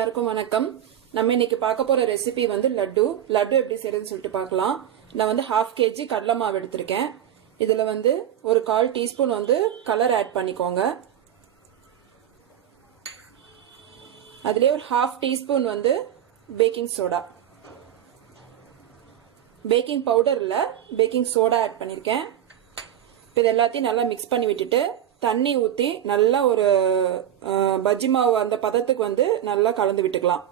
எல்லாருக்கும் வணக்கம். நம்ம இன்னைக்கு பார்க்க போற ரெசிபி வந்து லட்டு எப்படி செய்யறதுன்னு சொல்லிட்டு பார்க்கலாம். நான் வந்து 1/2 kg கடலை மாவு எடுத்திருக்கேன். இதுல வந்து ஒரு 1/4 டீஸ்பூன் வந்து கலர் ஆட் பண்ணிக்கோங்க. அதுலயே ஒரு 1/2 டீஸ்பூன் வந்து பேக்கிங் சோடா, பேக்கிங் பவுடர் இல்ல பேக்கிங் சோடா ஆட் பண்ணிருக்கேன். இது எல்லாத்தையும் நல்லா மிக்ஸ் பண்ணி விட்டுட்டு தண்ணி ஊற்றி நல்லா ஒரு பஜ்ஜி மாவு அந்த பதத்துக்கு வந்து நல்லா கலந்து விட்டுக்கலாம்.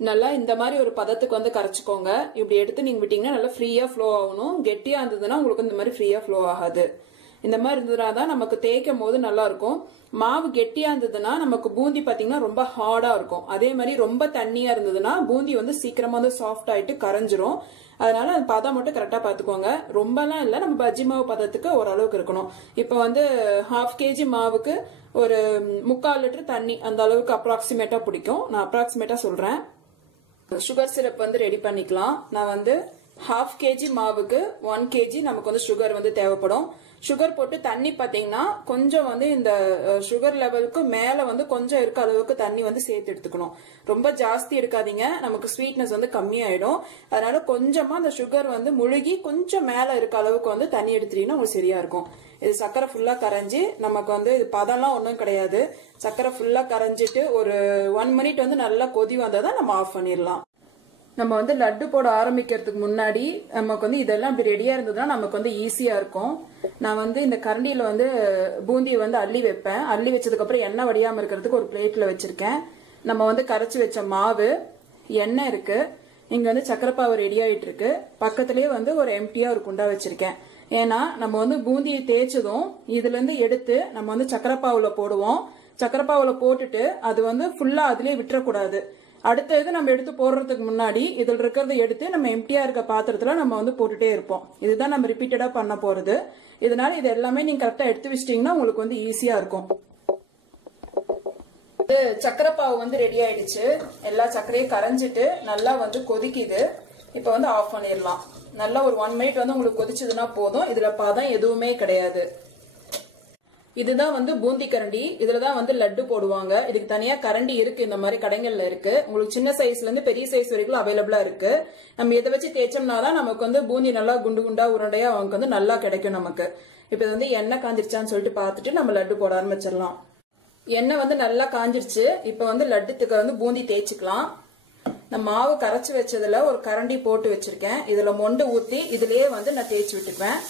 நல்லா இந்த மாதிரி ஒரு பதத்துக்கு வந்து கரைச்சிக்கோங்க. இப்படி எடுத்து நீங்க விட்டீங்கன்னா நல்லா ஃப்ரீயா ஃப்ளோ ஆகணும். கெட்டியா இருந்ததுன்னா உங்களுக்கு இந்த மாதிரி ஃப்ரீயா ஃப்ளோ ஆகாது. இந்த மாதிரி இருந்ததுனா தான் நமக்கு தேய்க்கும் போது நல்லா இருக்கும். மாவு கெட்டியா இருந்ததுன்னா நமக்கு பூந்தி பாத்தீங்கன்னா ரொம்ப ஹார்டா இருக்கும். அதே மாதிரி ரொம்ப தண்ணியா இருந்ததுன்னா பூந்தி வந்து சீக்கிரமா வந்து சாஃப்ட் ஆயிட்டு கரைஞ்சிரும். அதனால அந்த பதம் மட்டும் கரெக்டா பாத்துக்கோங்க. ரொம்பலாம் இல்ல, நம்ம பஜ்ஜி மாவு பதத்துக்கு ஓரளவுக்கு இருக்கணும். இப்ப வந்து 1/2 kg மாவுக்கு ஒரு 3/4 லிட்டர் தண்ணி அந்த அளவுக்கு அப்ராக்சிமேட்டா பிடிக்கும். நான் அப்ராக்சிமேட்டா சொல்றேன். சுகர் சிரப் வந்து ரெடி பண்ணிக்கலாம். நான் வந்து 1/2 kg மாவுக்கு 1 kg நமக்கு வந்து சுகர் வந்து தேவைப்படும். சுகர் போட்டு தண்ணி பாத்தீங்கன்னா கொஞ்சம் வந்து இந்த சுகர் லெவலுக்கு மேல வந்து கொஞ்சம் இருக்க அளவுக்கு தண்ணி வந்து சேர்த்து எடுத்துக்கணும். ரொம்ப ஜாஸ்தி எடுக்காதீங்க, நமக்கு ஸ்வீட்னஸ் வந்து கம்மியாயிடும். அதனால கொஞ்சமா அந்த சுகர் வந்து முழுகி கொஞ்சம் மேல இருக்க அளவுக்கு வந்து தண்ணி எடுத்துட்டீங்கன்னா உங்களுக்கு சரியா இருக்கும். இது சக்கரை ஃபுல்லா கரைஞ்சி நமக்கு வந்து இது பதம்லாம் ஒன்றும் கிடையாது. சக்கரை ஃபுல்லா கரைஞ்சிட்டு ஒரு 1 மினிட் வந்து நல்லா கொதி வந்தாதான் நம்ம ஆஃப் பண்ணிடலாம். நம்ம வந்து லட்டு போட ஆரம்பிக்கிறதுக்கு முன்னாடி நமக்கு வந்து இதெல்லாம் இப்படி ரெடியா இருந்ததுன்னா நமக்கு வந்து ஈஸியா இருக்கும். நான் வந்து இந்த கரண்டியில வந்து பூந்தியை வந்து அள்ளி வைப்பேன். அள்ளி வச்சதுக்கு அப்புறம் எண்ணெய் வடியாம இருக்கிறதுக்கு ஒரு பிளேட்ல வச்சிருக்கேன். நம்ம வந்து கரைச்சி வச்ச மாவு, எண்ணெய் இருக்கு, இங்க வந்து சக்கரைப்பாவு ரெடி ஆயிட்டு இருக்கு. பக்கத்திலேயே வந்து ஒரு எம்டியா ஒரு குண்டா வச்சிருக்கேன். ஏன்னா நம்ம வந்து பூந்தியை தேய்ச்சதும் இதுல இருந்து எடுத்து நம்ம வந்து சக்கரைப்பாவுல போடுவோம். சக்கரைப்பாவுல போட்டுட்டு அது வந்து ஃபுல்லா அதுலயே விட்டுறக்கூடாது. அடுத்த இது நம்ம எடுத்து போடுறதுக்கு முன்னாடி இதுல இருக்கிறத எடுத்து நம்ம எம்டியா இருக்க பாத்திரத்துல நம்ம வந்து போட்டுட்டே இருப்போம். இதுதான் நம்ம ரிப்பீட்டடா பண்ண போறது. இதனால இது எல்லாமே நீங்க கரெக்டா எடுத்து வச்சிட்டீங்கன்னா உங்களுக்கு வந்து ஈஸியா இருக்கும். சக்கரைப்பாவு வந்து ரெடி ஆயிடுச்சு. எல்லா சக்கரையும் கரைஞ்சிட்டு நல்லா வந்து கொதிக்குது. இப்ப வந்து ஆஃப் பண்ணிடலாம். நல்லா ஒரு 1 மினிட் வந்து உங்களுக்கு கொதிச்சதுன்னா போதும். இதுல பதம் எதுவுமே கிடையாது. இதுதான் வந்து பூந்தி கரண்டி. இதுலதான் வந்து லட்டு போடுவாங்க. இதுக்கு தனியா கரண்டி இருக்கு, இந்த மாதிரி கடைகள்ல இருக்கு. உங்களுக்கு சின்ன சைஸ்ல இருந்து பெரிய சைஸ் வரைக்கும் அவைலபிளா இருக்கு. நம்ம இதை வச்சு தேய்ச்சோம்னாதான் நமக்கு வந்து பூந்தி நல்லா குண்டு குண்டா உருண்டையா அவங்களுக்கு வந்து நல்லா கிடைக்கும் நமக்கு. இப்ப இது வந்து எண்ணெய் காஞ்சிருச்சான்னு சொல்லிட்டு பாத்துட்டு நம்ம லட்டு போட ஆரம்பிச்சிடலாம். எண்ணெய் வந்து நல்லா காஞ்சிருச்சு. இப்ப வந்து லட்டுத்துக்கு வந்து பூந்தி தேய்ச்சிக்கலாம். நான் மாவு கரைச்சு வச்சதுல ஒரு கரண்டி போட்டு வச்சிருக்கேன். இதுல மொண்டு ஊத்தி இதுலயே வந்து நான் தேய்ச்சி விட்டுக்குவேன்.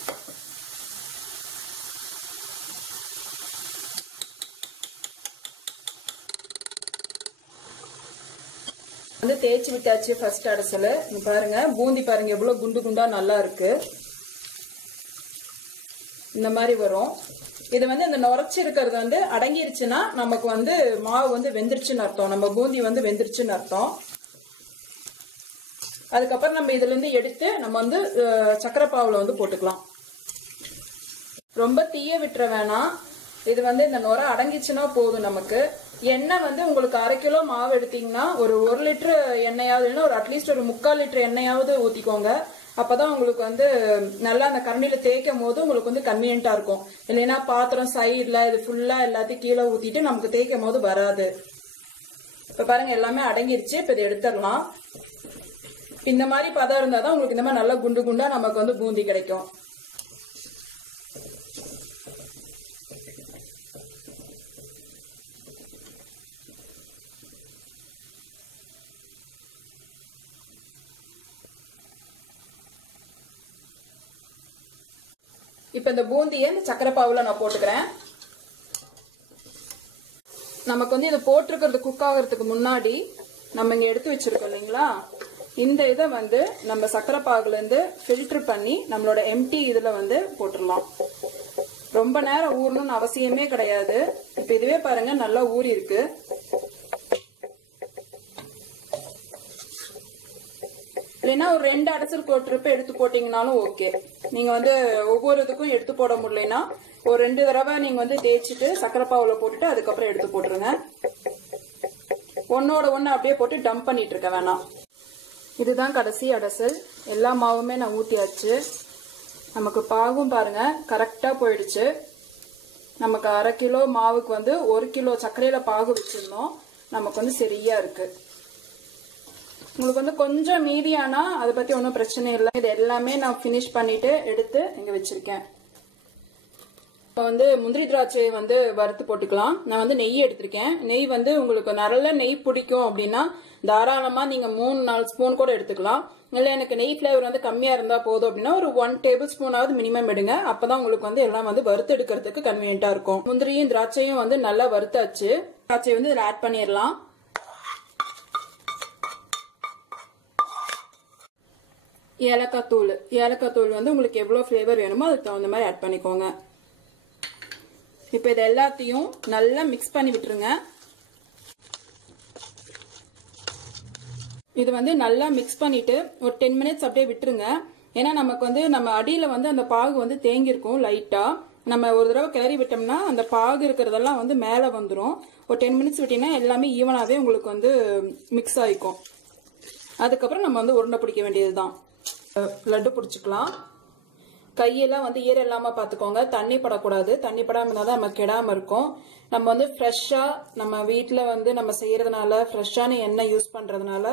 வந்து தேய்ச்சி விட்டாச்சு ஃபர்ஸ்ட் அடசல். பாருங்க பூந்தி பாருங்க எவ்வளவு குண்டு குண்டா நல்லா இருக்கு. இந்த மாதிரி வரும். இது வந்து இந்த நுரைச்சி இருக்கிறது வந்து அடங்கிருச்சுன்னா நமக்கு வந்து மாவு வந்து வெந்துருச்சுன்னு அர்த்தம். நம்ம பூந்தி வந்து வெந்துருச்சுன்னு அர்த்தம். அதுக்கப்புறம் நம்ம இதுல இருந்து எடுத்து நம்ம வந்து சக்கரைப்பாவுல வந்து போட்டுக்கலாம். ரொம்ப தீய விட்டுற வேணாம். இது வந்து இந்த நுரை அடங்கிச்சுன்னா போதும் நமக்கு. எண்ணெய் வந்து உங்களுக்கு 1/2 கிலோ மாவு எடுத்தீங்கன்னா ஒரு 1 லிட்டர் எண்ணெயாவது இல்லைன்னா ஒரு அட்லீஸ்ட் ஒரு 3/4 லிட்டர் எண்ணெயாவது ஊத்திக்கோங்க. அப்பதான் உங்களுக்கு வந்து நல்லா அந்த கரண்டியில தேய்க்கும் போது உங்களுக்கு வந்து கன்வீனியன்டா இருக்கும். இல்லைன்னா பாத்திரம் சைட்ல இது ஃபுல்லா எல்லாத்தையும் கீழே ஊத்திட்டு நமக்கு தேய்க்கும் போது வராது. இப்ப பாருங்க எல்லாமே அடங்கிருச்சு. இப்ப இதை எடுத்துடலாம். இந்த மாதிரி பதம் இருந்தாதான் உங்களுக்கு இந்த மாதிரி நல்லா குண்டு குண்டா நமக்கு வந்து பூந்தி கிடைக்கும். இப்ப இந்த பூந்தியை இந்த சக்கரைப்பாவுல நான் போட்டுக்கிறேன். நமக்கு வந்து இதை போட்டிருக்கிறது குக் ஆகிறதுக்கு முன்னாடி நம்ம இங்க எடுத்து வச்சிருக்கோம் இல்லைங்களா, இந்த இதை வந்து நம்ம சக்கரைப்பாகுல இருந்து ஃபில்டர் பண்ணி நம்மளோட எம்டி இதுல வந்து போட்டுடலாம். ரொம்ப நேரம் ஊறணும்னு அவசியமே கிடையாது. இப்ப இதுவே பாருங்க நல்லா ஊறி இருக்கு. இல்லைன்னா ஒரு 2 அடசல் போட்டிருப்ப எடுத்து போட்டீங்கன்னாலும் ஓகே. நீங்க வந்து ஒவ்வொரு இதுக்கும் எடுத்து போட முடியலன்னா ஒரு 2 தடவை நீங்க வந்து தேய்ச்சிட்டு சக்கரைப்பாவுல போட்டுட்டு அதுக்கப்புறம் எடுத்து போட்டுருங்க. ஒன்னோட ஒன்னு அப்படியே போட்டு டம்ப் பண்ணிட்டு இருக்க வேணாம். இதுதான் கடைசி அடசல். எல்லா மாவுமே நான் ஊத்தியாச்சு. நமக்கு பாகும் பாருங்க கரெக்டா போயிடுச்சு. நமக்கு 1/2 கிலோ மாவுக்கு வந்து 1 கிலோ சர்க்கரையில பாகு வச்சிருந்தோம். நமக்கு வந்து சரியா இருக்கு. உங்களுக்கு வந்து கொஞ்சம் மீதியானா அதை பத்தி ஒன்றும் பிரச்சனை இல்லை. இது எல்லாமே நான் ஃபினிஷ் பண்ணிட்டு எடுத்து இங்க வச்சிருக்கேன். இப்போ வந்து முந்திரி திராட்சை வந்து வறுத்து போட்டுக்கலாம். நான் வந்து நெய் எடுத்திருக்கேன். நெய் வந்து உங்களுக்கு நல்ல நெய் பிடிக்கும் அப்படின்னா தாராளமா நீங்க 3-4 ஸ்பூன் கூட எடுத்துக்கலாம். இல்லை எனக்கு நெய் ஃபிளேவர் வந்து கம்மியா இருந்தா போதும் அப்படின்னா ஒரு 1 டேபிள் ஸ்பூனாவது மினிமம் எடுங்க. அப்பதான் உங்களுக்கு வந்து எல்லாம் வந்து வறுத்து எடுக்கிறதுக்கு கன்வீனியன்ட்டா இருக்கும். முந்திரியும் திராட்சையும் வந்து நல்லா வறுத்தாச்சு. திராட்சை வந்து இதில் ஆட் பண்ணிடலாம். ஏலக்காய் தூள் வந்து உங்களுக்கு எவ்வளவு ஃபிளேவர் வேணுமோ அதுக்கு தகுந்த மாதிரி ஆட் பண்ணிக்கோங்க. இப்போ இது எல்லாத்தையும் நல்லா மிக்ஸ் பண்ணி விட்டுருங்க. இது வந்து நல்லா மிக்ஸ் பண்ணிட்டு ஒரு 10 மினிட்ஸ் அப்படியே விட்டுருங்க. ஏன்னா நமக்கு வந்து நம்ம அடியில வந்து அந்த பாகு வந்து தேங்கி இருக்கும் லைட்டா. நம்ம ஒரு தடவை கிளறி விட்டோம்னா அந்த பாகு இருக்கிறதெல்லாம் வந்து மேல வந்துடும். ஒரு 10 மினிட்ஸ் விட்டீங்கன்னா எல்லாமே ஈவனாவே உங்களுக்கு வந்து மிக்ஸ் ஆயிக்கும். அதுக்கப்புறம் நம்ம வந்து உருண்டை பிடிக்க வேண்டியதுதான். லட்டு பிடிச்சிக்கலாம். கையெல்லாம் வந்து ஈரம் இல்லாம பாத்துக்கோங்க. தண்ணி படக்கூடாது. தண்ணி படாம இருந்தாதான் நம்ம கெடாம இருக்கும். நம்ம வந்து ஃப்ரெஷ்ஷா நம்ம வீட்டுல வந்து நம்ம செய்யறதுனால ஃப்ரெஷ்ஷான எண்ணெய் யூஸ் பண்றதுனால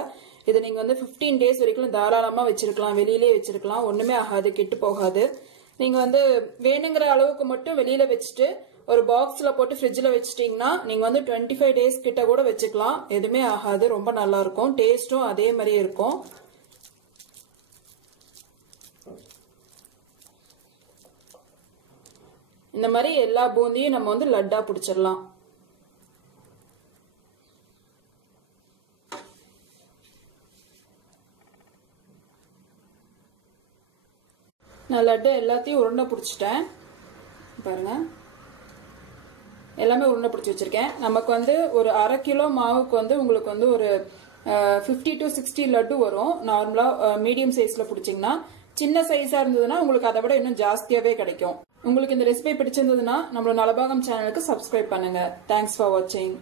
இது நீங்க வந்து 15 டேஸ் வரைக்கும் தாராளமா வச்சிருக்கலாம். வெளியிலே வச்சிருக்கலாம். ஒண்ணுமே ஆகாது, கெட்டு போகாது. நீங்க வந்து வேணுங்கிற அளவுக்கு மட்டும் வெளியில வச்சுட்டு ஒரு பாக்ஸ்ல போட்டு ஃப்ரிட்ஜ்ல வச்சிட்டீங்கன்னா நீங்க வந்து 25 டேஸ் கிட்ட கூட வச்சுக்கலாம். எதுவுமே ஆகாது. ரொம்ப நல்லா இருக்கும். டேஸ்டும் அதே மாதிரி இருக்கும். இந்த மாதிரி எல்லா பூந்தியும் நம்ம வந்து லட்டா பிடிச்சிடலாம். நான் லட்டு எல்லாத்தையும் உருண்டை பிடிச்சிட்டேன். பாருங்க எல்லாமே உருண்டை பிடிச்சி வச்சிருக்கேன். நமக்கு வந்து ஒரு 1/2 கிலோ மாவுக்கு வந்து உங்களுக்கு வந்து ஒரு 50 to 60 லட்டு வரும். நார்மலா மீடியம் சைஸ்ல பிடிச்சிங்கன்னா. சின்ன சைஸா இருந்ததுன்னா உங்களுக்கு அதை விட இன்னும் ஜாஸ்தியாவே கிடைக்கும். உங்களுக்கு இந்த ரெசிபி பிடிச்சிருந்ததுன்னா நம்மளோட நலபாகம் சேனலுக்கு சப்ஸ்கிரைப் பண்ணுங்க. தேங்க்ஸ் ஃபார் வாட்சிங்.